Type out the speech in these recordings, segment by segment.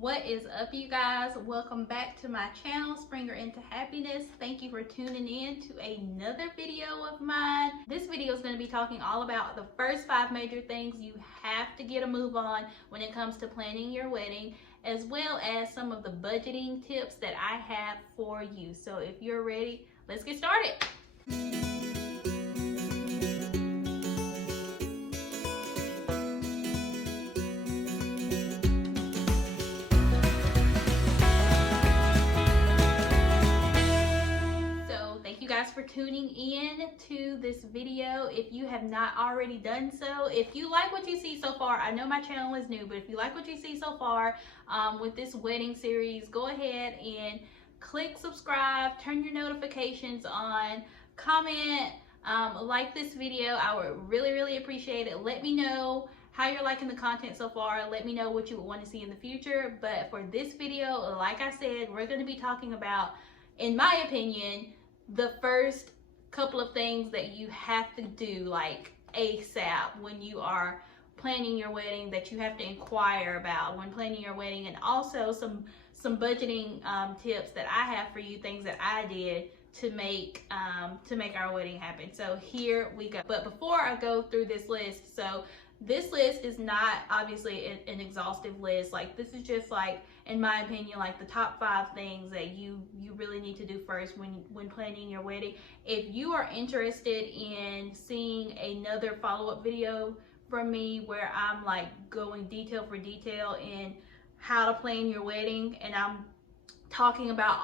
What is up, you guys? Welcome back to my channel, Springer into Happiness. Thank you for tuning in to another video of mine. This video is going to be talking all about the first 5 major things you have to get a move on when it comes to planning your wedding, as well as some of the budgeting tips that I have for you. So if you're ready, let's get started. For tuning in to this video. If you have not already done so, if you like what you see so far, I know my channel is new, but if you like what you see so far with this wedding series, go ahead and click subscribe, turn your notifications on, comment, like this video. I would really appreciate it. Let me know how you're liking the content so far. Let me know what you would want to see in the future. But for this video, like I said, we're going to be talking about, in my opinion, the first couple of things that you have to do like ASAP when you are planning your wedding, that you have to inquire about when planning your wedding, and also some budgeting tips that I have for you, things that I did to make our wedding happen. So here we go. But before I go through this list, so this list is not obviously an exhaustive list. Like, this is just, like, in my opinion, like the top 5 things that you really need to do first when planning your wedding. If you are interested in seeing another follow-up video from me where I'm like going detail for detail in how to plan your wedding, and I'm talking about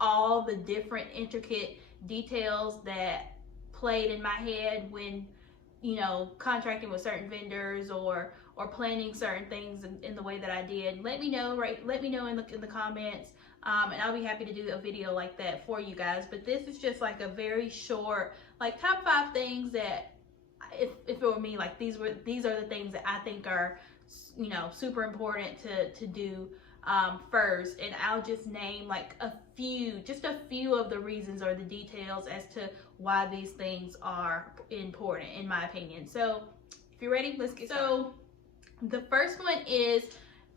all the different intricate details that played in my head when, you know, contracting with certain vendors or planning certain things in the way that I did, let me know, let me know in the comments, and I'll be happy to do a video like that for you guys. But this is just like a very short, like, top 5 things that, if it were me, like, these are the things that I think are, you know, super important to do first. And I'll just name like just a few of the reasons or the details as to why these things are important, in my opinion. So if you're ready, let's get started. So the first one is,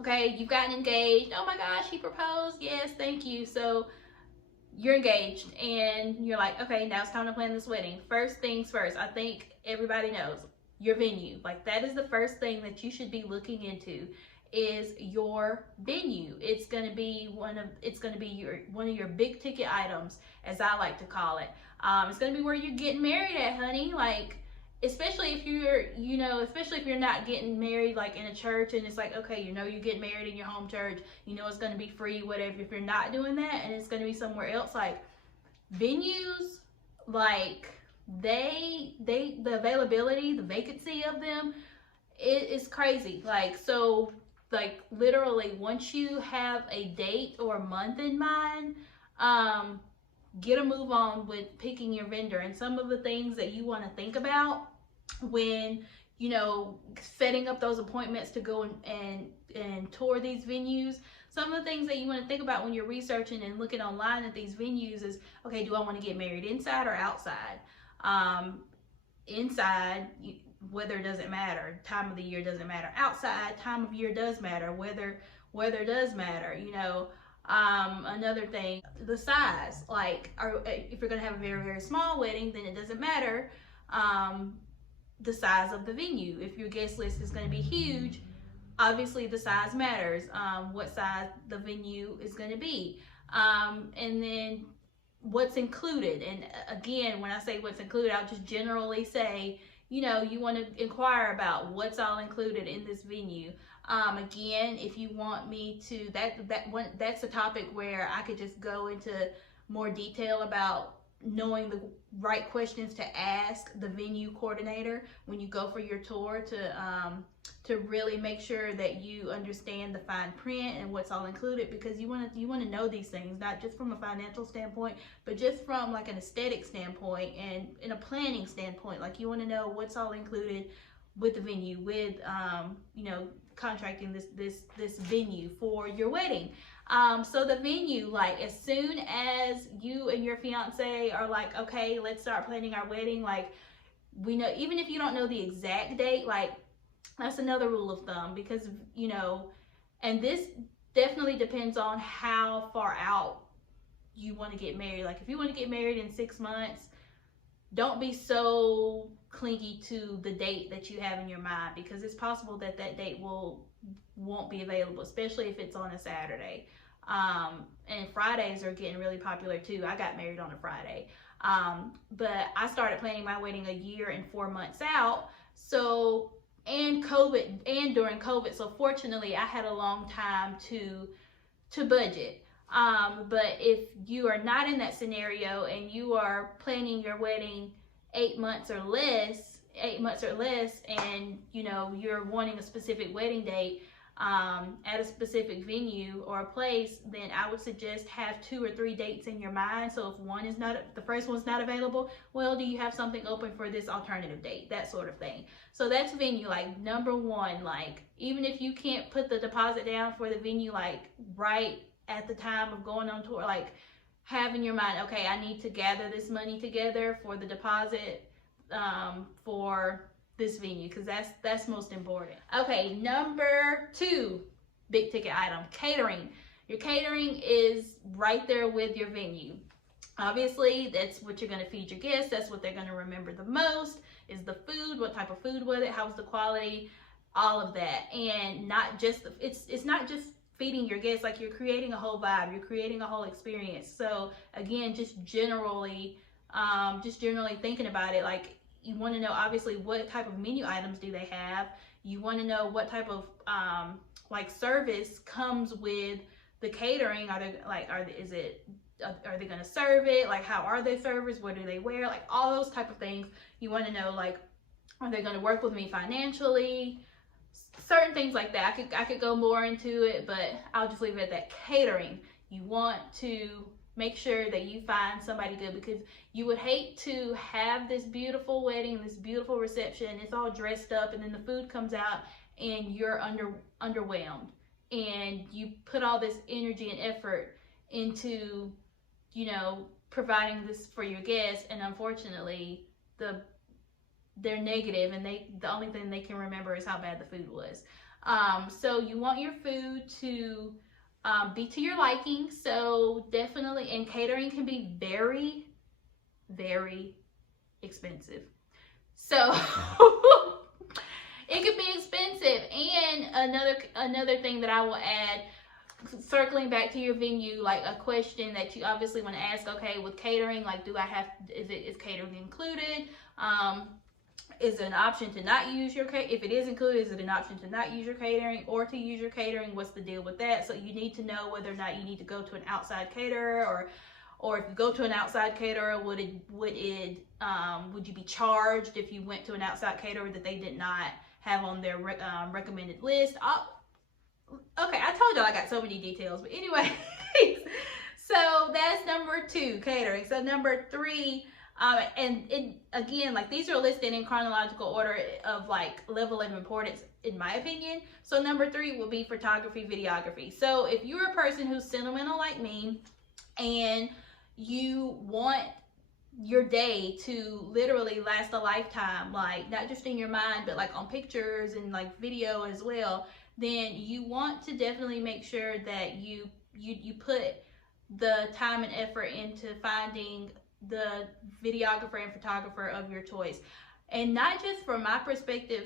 okay, you've gotten engaged. Oh my gosh, he proposed. Yes, thank you. So you're engaged and you're like, okay, now it's time to plan this wedding. First things first, I think everybody knows your venue. Like, that is the first thing that you should be looking into, is your venue. It's going to be one of your big ticket items, as I like to call it. It's going to be where you're getting married at, honey. Like, especially if you're not getting married like in a church and it's like, okay, you know, you're getting married in your home church, you know, it's going to be free, whatever. If you're not doing that and it's going to be somewhere else, like, venues, like, the availability, the vacancy of them, it is crazy. Like, so, like, literally, once you have a date or a month in mind, get a move on with picking your vendor. And some of the things that you want to think about when, you know, setting up those appointments to go and tour these venues, some of the things that you want to think about when you're researching and looking online at these venues is, okay, do I want to get married inside or outside? Inside, weather doesn't matter, time of the year doesn't matter. Outside, time of year does matter, weather does matter, you know. Another thing, the size. Like, if you're gonna have a very small wedding, then it doesn't matter the size of the venue. If your guest list is going to be huge, obviously the size matters, what size the venue is going to be, and then what's included. And again, when I say what's included, I'll just generally say, you know, you want to inquire about what's all included in this venue. Again, if you want me to, that's a topic where I could just go into more detail about knowing the right questions to ask the venue coordinator when you go for your tour, to really make sure that you understand the fine print and what's all included, because you want to know these things, not just from a financial standpoint, but just from like an aesthetic standpoint and in a planning standpoint. Like, you want to know what's all included with the venue, with you know, contracting this venue for your wedding. So the venue, like, as soon as you and your fiance are like, okay, let's start planning our wedding, like, we know, even if you don't know the exact date, like, that's another rule of thumb, because, you know, and this definitely depends on how far out you want to get married. Like if you want to get married in 6 months, don't be so clingy to the date that you have in your mind, because it's possible that that date won't be available, especially if it's on a Saturday. And Fridays are getting really popular too. I got married on a Friday. But I started planning my wedding a year and 4 months out. So, and during COVID. So fortunately I had a long time to budget. But if you are not in that scenario and you are planning your wedding 8 months or less, and you know you're wanting a specific wedding date at a specific venue or a place, then I would suggest have 2 or 3 dates in your mind. So if the first one's not available, well, do you have something open for this alternative date? That sort of thing. So that's venue. Like number one, like even if you can't put the deposit down for the venue, like right at the time of going on tour, like have in your mind, okay, I need to gather this money together for the deposit for this venue, because that's most important. Okay, number 2 big ticket item, catering. Your catering is right there with your venue. Obviously, that's what you're going to feed your guests. That's what they're going to remember the most, is the food. What type of food was it? How's the quality? All of that. And not just it's not just feeding your guests, like you're creating a whole vibe, you're creating a whole experience. So again, just generally thinking about it, like you want to know obviously what type of menu items do they have. You want to know what type of like service comes with the catering. Are they going to serve it? Like how are they servers? What do they wear? Like all those type of things. You want to know, like, are they going to work with me financially? Certain things like that. I could go more into it, but I'll just leave it at that. Catering. You want to make sure that you find somebody good, because you would hate to have this beautiful wedding, this beautiful reception, it's all dressed up, and then the food comes out and you're underwhelmed, and you put all this energy and effort into, you know, providing this for your guests, and unfortunately they're negative, and the only thing they can remember is how bad the food was. So you want your food to be to your liking. So definitely, and catering can be very, very expensive. So it can be expensive. And another thing that I will add, circling back to your venue, like a question that you obviously want to ask, okay, with catering, like is catering included? Is it an option to not use your catering? If it is included, is it an option to not use your catering or to use your catering? What's the deal with that? So you need to know whether or not you need to go to an outside caterer, or if you go to an outside caterer, would you be charged if you went to an outside caterer that they did not have on their recommended list? Okay, I told y'all I got so many details, but anyway, so that's number 2, catering. So number 3. Again, like these are listed in chronological order of like level of importance, in my opinion. So number 3 will be photography, videography. So if you're a person who's sentimental like me, and you want your day to literally last a lifetime, like not just in your mind, but like on pictures and like video as well, then you want to definitely make sure that you put the time and effort into finding the videographer and photographer of your choice. And not just from my perspective,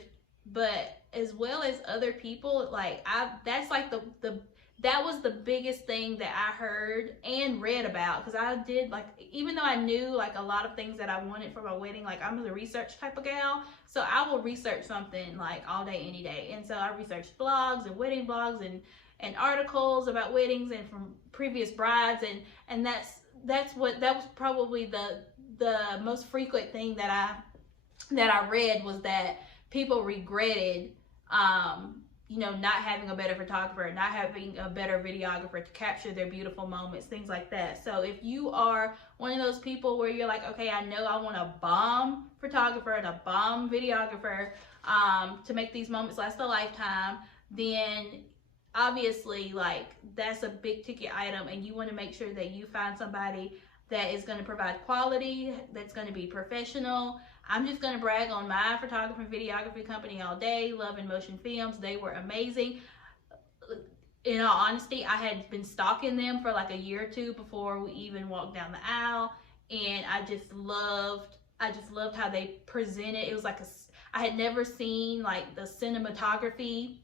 but as well as other people. Like that's like that was the biggest thing that I heard and read about, because I did, like, even though I knew like a lot of things that I wanted for my wedding, like I'm a research type of gal, so I will research something like all day, any day. And so I researched blogs and wedding blogs and articles about weddings and from previous brides, and that was probably the most frequent thing that I read, was that people regretted not having a better photographer, not having a better videographer to capture their beautiful moments, things like that. So if you are one of those people where you're like, okay, I know I want a bomb photographer and a bomb videographer to make these moments last a lifetime, then obviously, like, that's a big ticket item, and you want to make sure that you find somebody that is going to provide quality, that's going to be professional. I'm just going to brag on my photography and videography company all day, Love in Motion Films. They were amazing. in all honesty, I had been stalking them for like a year or two before we even walked down the aisle, and I just loved how they presented. It was like I had never seen like the cinematography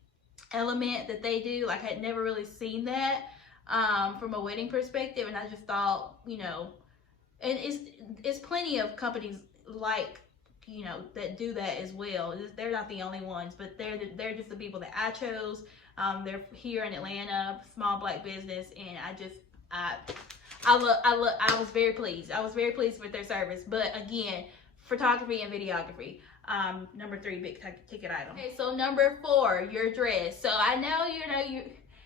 element that they do. Like, I had never really seen that from a wedding perspective, and I just thought, you know, and it's plenty of companies like, you know, that do that as well. They're not the only ones, but they're just the people that I chose. They're here in Atlanta, small Black business, and I was very pleased. I was very pleased with their service. But again, photography and videography. Number 3 big ticket item. Okay, so number 4, your dress. So I know, you know,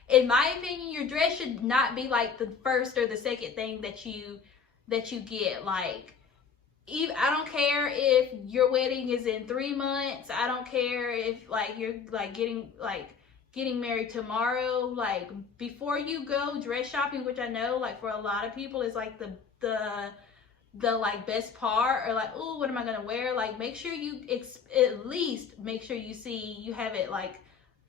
in my opinion, your dress should not be like the first or the second thing that you get. Like, I don't care if your wedding is in 3 months. I don't care if like you're like getting married tomorrow. Like, before you go dress shopping, which I know like for a lot of people is like the like best part, or like, oh, what am I gonna wear? Like, make sure you at least make sure you have it like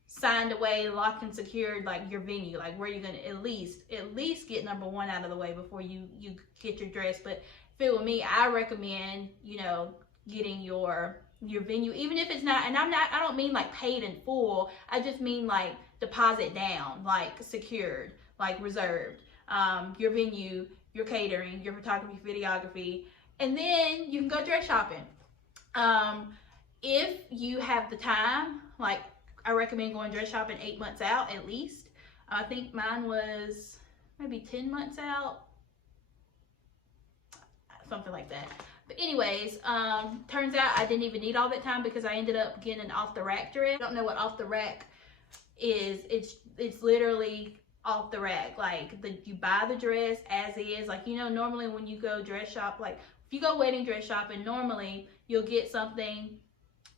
signed away, locked and secured, like your venue, like where you're gonna at least get number 1 out of the way before you get your dress. But if it were me, I recommend, you know, getting your venue, even if it's not, and I don't mean like paid in full, I just mean like deposit down, like secured, like reserved, your venue, your catering, your photography, videography, and then you can go dress shopping. If you have the time, like, I recommend going dress shopping 8 months out at least. I think mine was maybe 10 months out, something like that. But anyways, turns out I didn't even need all that time because I ended up getting an off the rack dress. I don't know what off the rack is. It's literally off the rack. Like, you buy the dress as is. Like, you know, normally when you go dress shop, like if you go wedding dress shopping, normally you'll get something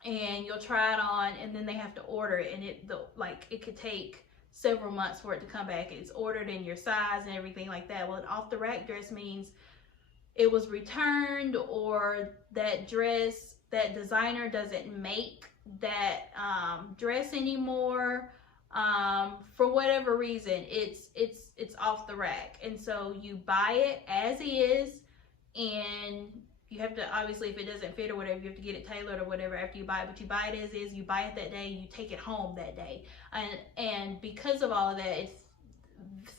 and you'll try it on, and then they have to order it, and it could take several months for it to come back. It's ordered in your size and everything like that. Well, an off the rack dress means it was returned, or that designer doesn't make that dress anymore. For whatever reason, it's off the rack, and so you buy it as is, and you have to, obviously, if it doesn't fit or whatever, you have to get it tailored or whatever after you buy it. But you buy it as is, you buy it that day, you take it home that day, and because of all of that, it's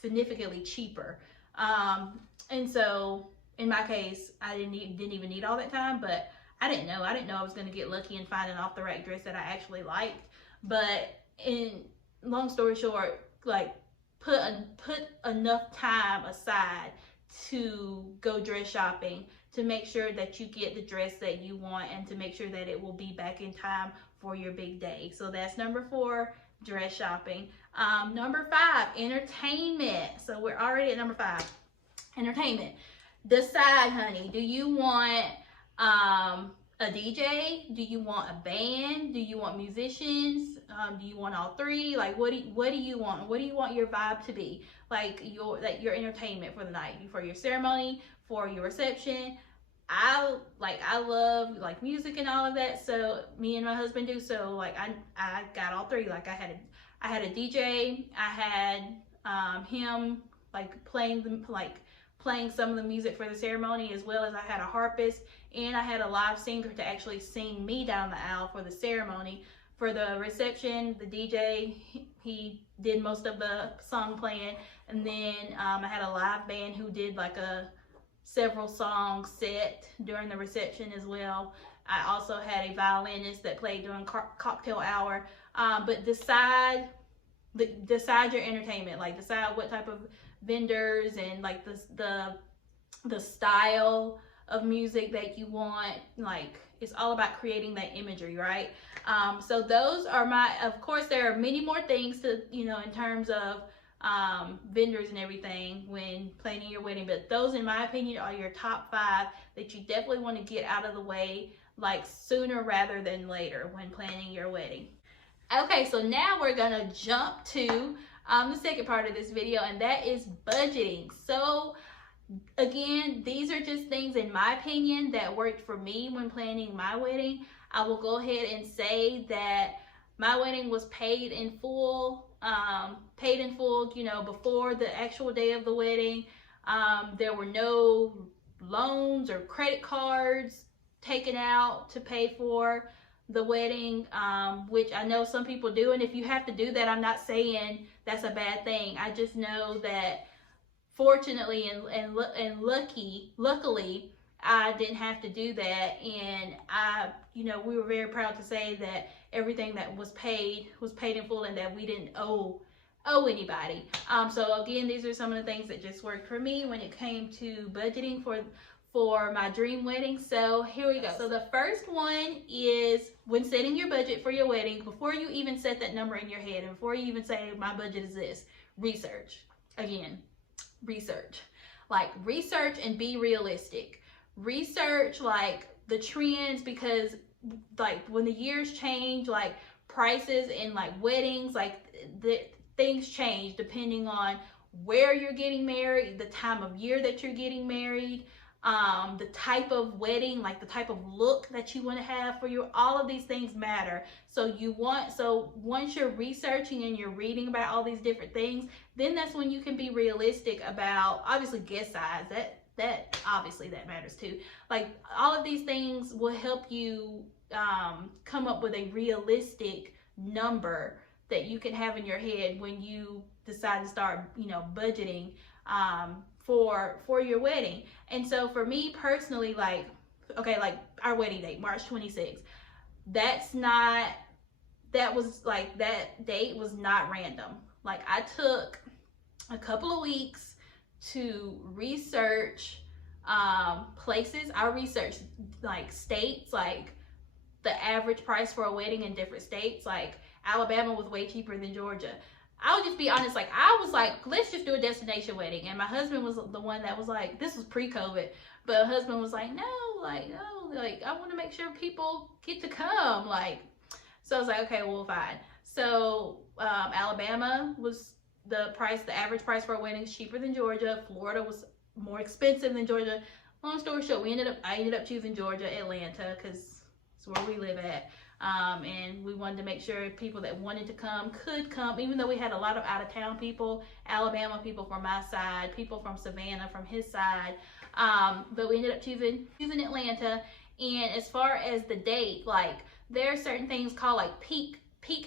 significantly cheaper. And so in my case, I didn't even need all that time, but I didn't know I was going to get lucky and find an off the rack dress that I actually liked. But in long story short, like, put enough time aside to go dress shopping, to make sure that you get the dress that you want, and to make sure that it will be back in time for your big day. So that's number 4, dress shopping. Number 5, entertainment. So we're already at number 5, entertainment. Decide, honey, do you want a DJ? Do you want a band? Do you want musicians? Do you want all 3? Like, what do you want? What do you want your vibe to be? Like, your entertainment for the night, for your ceremony, for your reception. I love like music and all of that, so me and my husband do. So like, I got all 3. Like, I had a DJ. I had him like playing some of the music for the ceremony, as well as I had a harpist, and I had a live singer to actually sing me down the aisle for the ceremony. For the reception, the DJ, he did most of the song playing, and then I had a live band who did like a several song set during the reception as well. I also had a violinist that played during cocktail hour. But decide your entertainment. Like, decide what type of vendors and like the style of music that you want. Like, it's all about creating that imagery, right? So those are of course there are many more things to, you know, in terms of vendors and everything when planning your wedding, but those, in my opinion, are your top 5 that you definitely want to get out of the way, like, sooner rather than later when planning your wedding. Okay, so now we're gonna jump to the second part of this video, and that is budgeting. So again, these are just things, in my opinion, that worked for me when planning my wedding. I will go ahead and say that my wedding was paid in full paid in full, you know, before the actual day of the wedding. There were no loans or credit cards taken out to pay for the wedding, which I know some people do. And if you have to do that, I'm not saying that's a bad thing. I just know that fortunately and luckily, I didn't have to do that. And we were very proud to say that everything that was paid in full, and that we didn't owe anybody. So again, these are some of the things that just worked for me when it came to budgeting for my dream wedding. So here we go. So the first one is, when setting your budget for your wedding, before you even set that number in your head, and before you even say my budget is this, research. Again, research. Like, research and be realistic. Research like the trends, because like when the years change, like prices and like weddings, like the things change depending on where you're getting married, the time of year that you're getting married, the type of wedding, like the type of look that you want to have for you. All of these things matter. So once you're researching and you're reading about all these different things, then that's when you can be realistic about, obviously, guest size. That obviously that matters too. Like, all of these things will help you come up with a realistic number that you can have in your head when you decide to start, budgeting for your wedding. And so for me personally, like our wedding date, March 26th, that date was not random. Like, I took a couple of weeks to research places. I researched like states, like the average price for a wedding in different states. Like, Alabama was way cheaper than Georgia. I'll just be honest, like, I was like, let's just do a destination wedding. And my husband was the one that was like, this was pre-COVID, but my husband was like, no, I want to make sure people get to come. Like, so I was like, okay, well, fine. So Alabama was the average price for a wedding is cheaper than Georgia. Florida was more expensive than Georgia. Long story short, I ended up choosing Georgia, Atlanta, because it's where we live at. And we wanted to make sure people that wanted to come could come, even though we had a lot of out-of-town people, Alabama people from my side, people from Savannah from his side. But we ended up choosing Atlanta. And as far as the date, like, there are certain things called like peak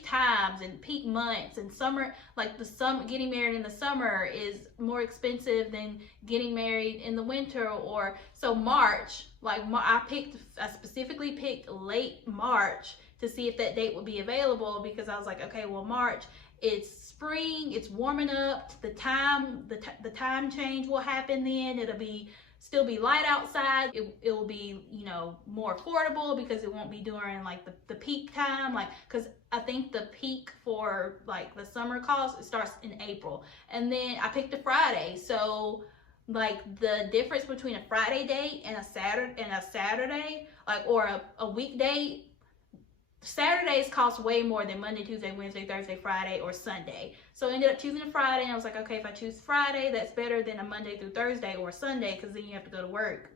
times and peak months, and summer, like getting married in the summer is more expensive than getting married in the winter. Or so March, like I specifically picked late March to see if that date would be available, because I was like, okay, well, March, it's spring, it's warming up, the time change will happen then. It'll still be light outside. It will be, more affordable, because it won't be during like the peak time, like, because I think the peak for like the summer cost, it starts in April. And then I picked a Friday, so like the difference between a Friday date and a Saturday, like, or a weekday, Saturdays cost way more than Monday, Tuesday, Wednesday, Thursday, Friday, or Sunday. So I ended up choosing a Friday, and I was like, okay, if I choose Friday, that's better than a Monday through Thursday or Sunday, because then you have to go to work,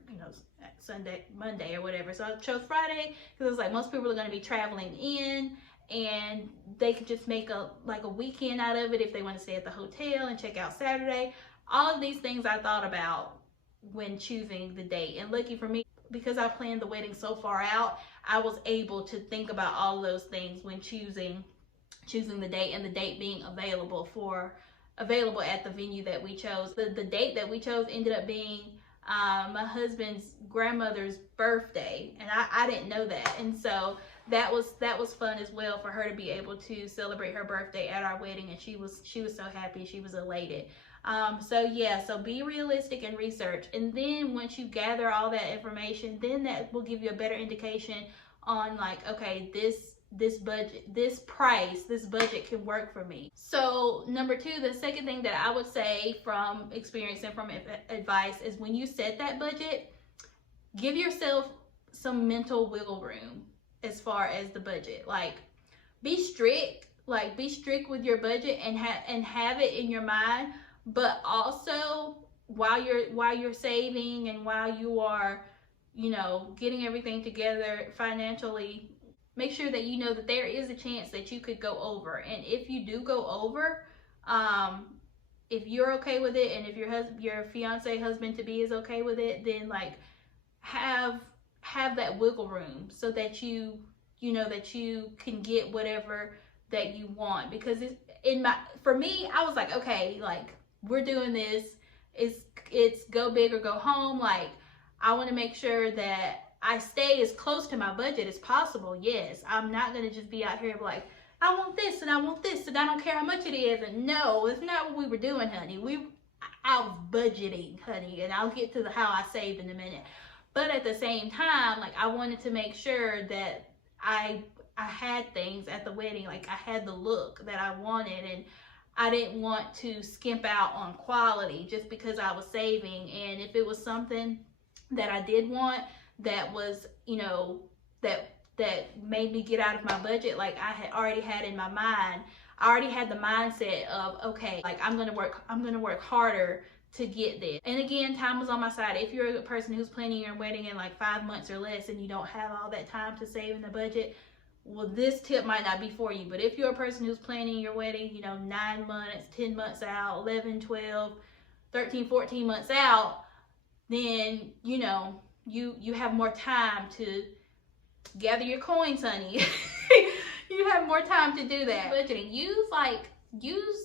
Sunday, Monday, or whatever. So I chose Friday because it was like, most people are going to be traveling in, and they could just make a weekend out of it if they want to stay at the hotel and check out Saturday. All of these things I thought about when choosing the date. And lucky for me, because I planned the wedding so far out, I was able to think about all of those things when choosing the date, and the date being available at the venue that we chose. The date that we chose ended up being my husband's grandmother's birthday, and I didn't know that. And so that was fun as well, for her to be able to celebrate her birthday at our wedding, and she was so happy, she was elated. So be realistic and research. And then once you gather all that information, then that will give you a better indication on like, okay, this budget can work for me. So number two, the second thing that I would say from experience and from advice is, when you set that budget, give yourself some mental wiggle room as far as the budget. Like, be strict with your budget and have it in your mind. But also, while you're saving and while you are, getting everything together financially, make sure that you know that there is a chance that you could go over. And if you do go over, if you're okay with it, and if your fiance, husband to be is okay with it, then like have that wiggle room so that you know that you can get whatever that you want. Because for me, I was like, okay, like we're doing this, it's go big or go home. Like I want to make sure that I stay as close to my budget as possible. Yes, I'm not gonna just be out here like, I want this and I want this and I don't care how much it is. And no, it's not what we were doing, honey. I was budgeting, honey, and I'll get to how I saved in a minute. But at the same time, like I wanted to make sure that I had things at the wedding, like I had the look that I wanted, and I didn't want to skimp out on quality just because I was saving. And if it was something that I did want that was, you know, that made me get out of my budget, like I had already had in my mind, I already had the mindset of, okay, like I'm gonna work harder to get this. And again, time was on my side. If you're a person who's planning your wedding in like 5 months or less and you don't have all that time to save in the budget, well, this tip might not be for you. But if you're a person who's planning your wedding, you know, 9 months, 10 months out, 11, 12, 13, 14 months out, then, you know, you have more time to gather your coins, honey. You have more time to do that. Budgeting, use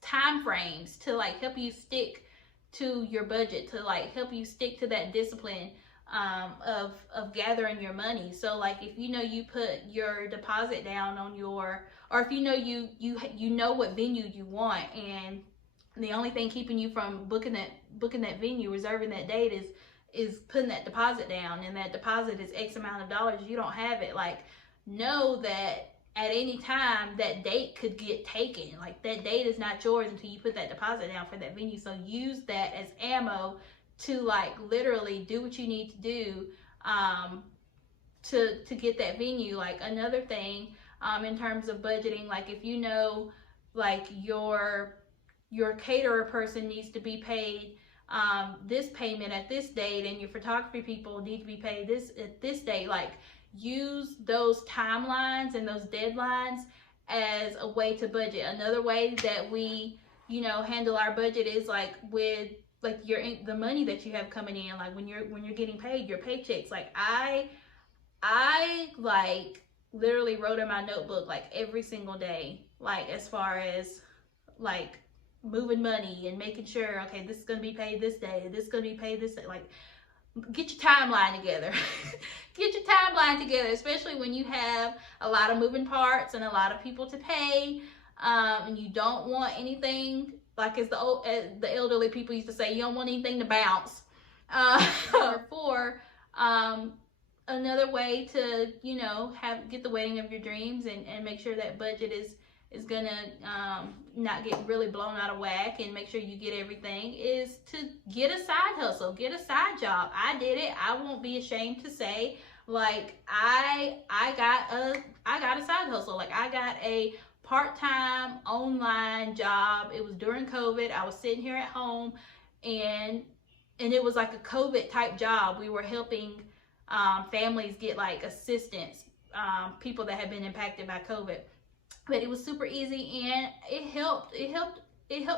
time frames to like help you stick to your budget, to like help you stick to that discipline of gathering your money. So like if you know you put your deposit down on your, or if you know you know what venue you want, and the only thing keeping you from booking that venue, reserving that date is putting that deposit down, and that deposit is X amount of dollars, you don't have it, like know that at any time that date could get taken. Like that date is not yours until you put that deposit down for that venue. So use that as ammo to like literally do what you need to do to get that venue. Like another thing in terms of budgeting, like if you know like your caterer person needs to be paid this payment at this date, and your photography people need to be paid at this date, like use those timelines and those deadlines as a way to budget. Another way that we, you know, handle our budget is like with like the money that you have coming in, like when you're getting paid, your paychecks. Like I like literally wrote in my notebook like every single day, like as far as like moving money and making sure, okay, this is gonna be paid this day, this is gonna be paid this day. Like get your timeline together. Get your timeline together, especially when you have a lot of moving parts and a lot of people to pay, and you don't want anything, like as the elderly people used to say, you don't want anything to bounce. Number 4, another way to, you know, get the wedding of your dreams and make sure that budget is gonna not get really blown out of whack, and make sure you get everything, is to get a side hustle, get a side job. I did it. I won't be ashamed to say, like I got a side hustle. Like I got a part-time online job. It was during COVID. I was sitting here at home, and it was like a COVID type job. We were helping families get like assistance, people that had been impacted by COVID. But it was super easy, and it helped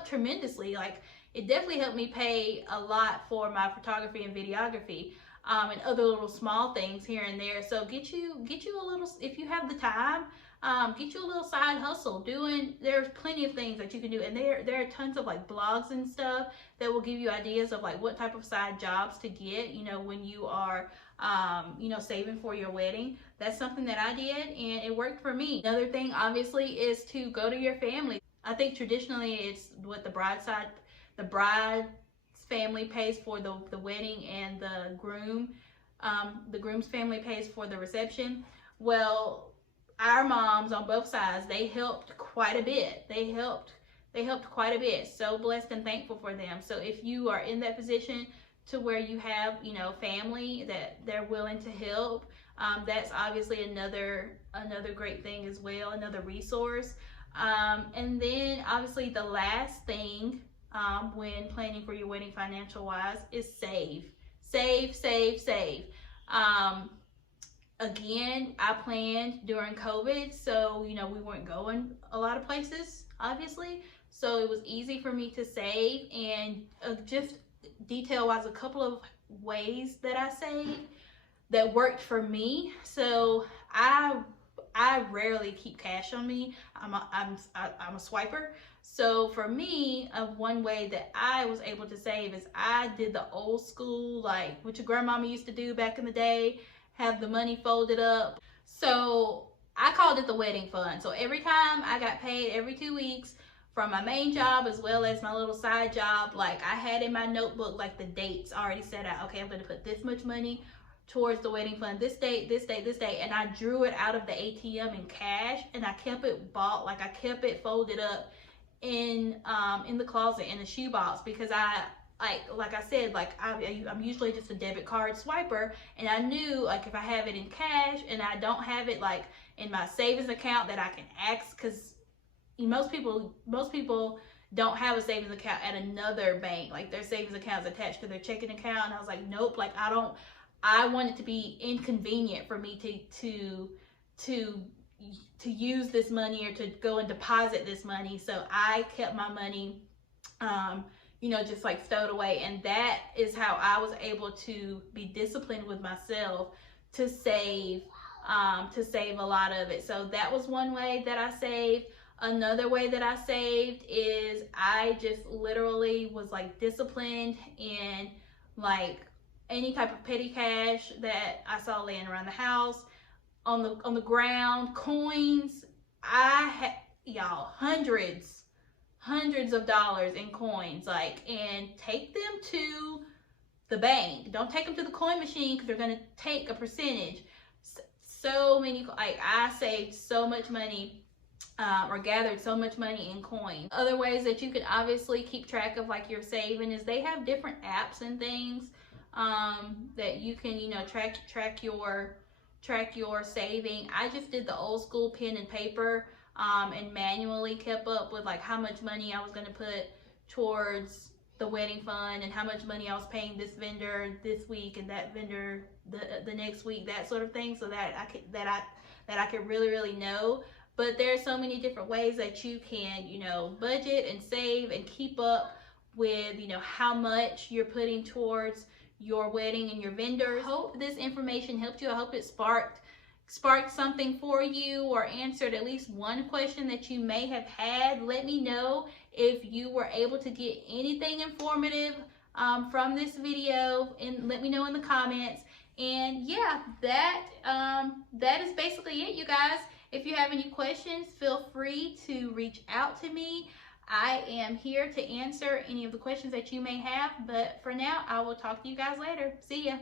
tremendously. Like it definitely helped me pay a lot for my photography and videography, and other little small things here and there. So get you a little, if you have the time, get you a little side hustle. There's plenty of things that you can do, and there are tons of like blogs and stuff that will give you ideas of like what type of side jobs to get, you know, when you are you know, saving for your wedding. That's something that I did, and it worked for me. Another thing obviously is to go to your family. I think traditionally it's what the bride's family pays for the wedding, and the groom's family pays for the reception. Well, our moms on both sides, they helped quite a bit. They helped quite a bit. So blessed and thankful for them. So if you are in that position to where you have, you know, family that they're willing to help, that's obviously another great thing as well, another resource. And then obviously the last thing when planning for your wedding financial wise is save. again, I planned during COVID, so you know we weren't going a lot of places, obviously. So it was easy for me to save, and just detail wise, a couple of ways that I saved that worked for me. So I rarely keep cash on me. I'm a swiper. So for me, one way that I was able to save is I did the old school, like what your grandmama used to do back in the day, have the money folded up. So I called it the wedding fund. So every time I got paid every 2 weeks from my main job as well as my little side job, like I had in my notebook like the dates already set out. Okay, I'm going to put this much money towards the wedding fund this date, this date, this date, and I drew it out of the ATM in cash, and I kept it I kept it folded up in the closet in the shoebox, because like I said, like I'm usually just a debit card swiper, and I knew like if I have it in cash and I don't have it like in my savings account that I can ask, because most people don't have a savings account at another bank, like their savings account is attached to their checking account, and I was like, nope, like I want it to be inconvenient for me to use this money or to go and deposit this money. So I kept my money, you know, just like stowed away. And that is how I was able to be disciplined with myself to save a lot of it. So that was one way that I saved. Another way that I saved is I just literally was like disciplined in like any type of petty cash that I saw laying around the house, on the ground, coins. I had, y'all, hundreds of dollars in coins, like, and take them to the bank. Don't take them to the coin machine, because they're gonna take a percentage. So many, like I saved so much money. Or gathered so much money in coins. Other ways that you can obviously keep track of like your saving is they have different apps and things that you can, you know, track your saving. I just did the old school pen and paper, and manually kept up with like how much money I was going to put towards the wedding fund, and how much money I was paying this vendor this week and that vendor the next week, that sort of thing, so that I could really know. But there are so many different ways that you can, you know, budget and save and keep up with, you know, how much you're putting towards your wedding and your vendors. I hope this information helped you. I hope it sparked something for you, or answered at least one question that you may have had. Let me know if you were able to get anything informative from this video, and let me know in the comments. And yeah, that is basically it, you guys. If you have any questions, feel free to reach out to me. I am here to answer any of the questions that you may have. But for now, I will talk to you guys later. See ya.